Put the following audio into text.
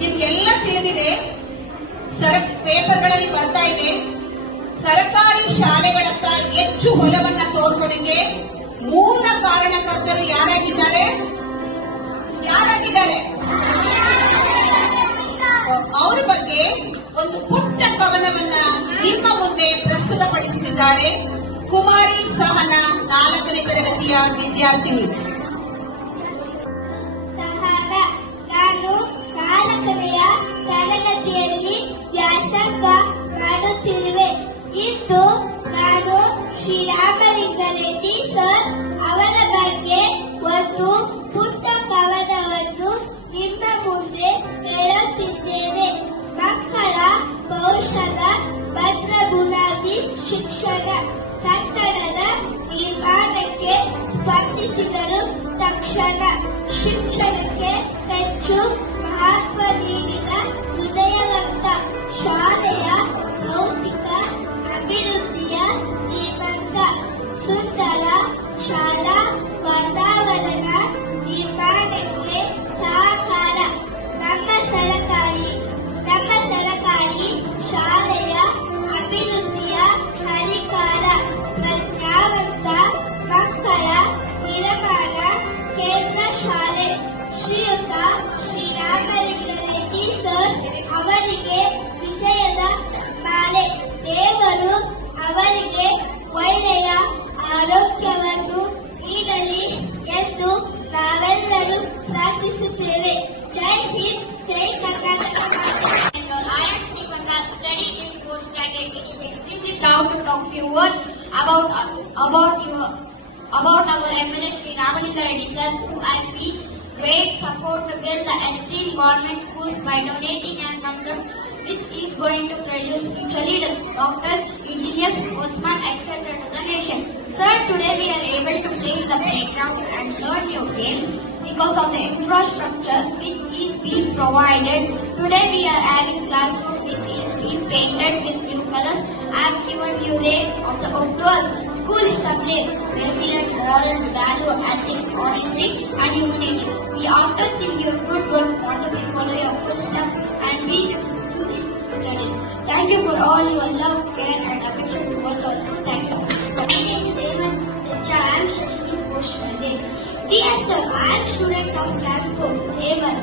ನಿಮ್ಗೆಲ್ಲ ತಿಳಿದಿದೆ, ಪೇಪರ್ಗಳಲ್ಲಿ ಬರ್ತಾ ಇದೆ, ಸರ್ಕಾರಿ ಶಾಲೆಗಳತ್ತ ಹೆಚ್ಚು ಒಲವನ್ನ ತೋರಿಸೋದಕ್ಕೆ ಮೂಲ ಕಾರಣಕರ್ತರು ಯಾರಾಗಿದ್ದಾರೆ? ಅವರ ಬಗ್ಗೆ ಒಂದು ಪುಟ್ಟ ಕವನವನ್ನ ನಿಮ್ಮ ಮುಂದೆ ಪ್ರಸ್ತುತಪಡಿಸುತ್ತಿದ್ದಾಳೆ ಕುಮಾರಿ ಸಹನ, 4ನೇ ತರಗತಿಯ ವಿದ್ಯಾರ್ಥಿನಿ. ನಾನು 4ನೆಯ ತರಗತಿಯಲ್ಲಿ ವ್ಯಾಸಂಗ ಮಾಡುತ್ತಿರುವೆ. ಇಂದು ನಾನು ಶ್ರೀರಾಮಲಿಂಗಾರೆಡ್ಡಿ ಸರ್ ಅವರ ಬಗ್ಗೆ ಒಂದು ಪುಟ್ಟ ಕವನವನ್ನು ನಿಮ್ಮ ಮುಂದೆ ಹೇಳುತ್ತಿದ್ದೇನೆ. ಮಕ್ಕಳ ಭವಿಷ್ಯದ ಭದ್ರ ಬುನಾದಿ ಶಿಕ್ಷಣ. ಕಟ್ಟಡದ ನಿರ್ಮಾಣಕ್ಕೆ ಸ್ಪರ್ಧಿಸಿದರು ತಕ್ಷಣ. ಶಿಕ್ಷಣಕ್ಕೆ ಹೆಚ್ಚು ಮಹತ್ವ ನೀಡಿದ ಹೃದಯವಂತ. ಶಾಲೆಯ ಭೌತಿಕ ಅಭಿವೃದ್ಧಿಯ ಶ್ರೀಮಂತ. ಸುಂದರ ಶಾಲಾ ವಾತಾವರಣ ನಿರ್ಮಾಣಕ್ಕೆ ಸಹಕಾರ. ನಮ್ಮ ಸರಕಾರಿ ಶಾಲೆಯ ಅಭಿವೃದ್ಧಿಯ ಹರಿಕಾರ. ಪ್ರಜ್ಞಾವಂತ ಮಕ್ಕಳ ನಿರ್ಮಾಣ ಕೇಂದ್ರ ಶಾಲೆ. ಶ್ರೀಯುತ ಶ್ರೀರಾಮಲಿಂಗಾರೆಡ್ಡಿ ಸರ್ ಅವರಿಗೆ ವಿಜಯದ ಮಾಲೆ. ದೇವರು ಅವರಿಗೆ ಒಳ್ಳೆಯ ಆರೋಗ್ಯವನ್ನು ನೀಡಲಿ ಎಂದು ನಾವೆಲ್ಲರೂ ಪ್ರಾರ್ಥಿಸುತ್ತೇವೆ. ಜೈ ಹಿಂದ್, ಜೈ Karnataka. I am Srikanth, studying in post strategy. It is extremely proud to talk a few words about our MLA Sri Ramalingareddy sir, who has been great support to build the esteemed government schools by donating an amount which is going to produce future leaders, doctors, engineers, postmen, etc. to the nation. Sir, today we are able to play the playground and learn new games because of the infrastructure which is being provided. Today we are having classroom which is being painted with new colors. I have given you name of the outdoor. School is the place where we learn moral value, ethics, honesty and humanity. We often think your good work, want to follow your footsteps and be studies. Thank you for all your love, care and affection towards our school. Thank you. My name is Evan. I am studying in post. Dear sir, I am student of class 4. Evan.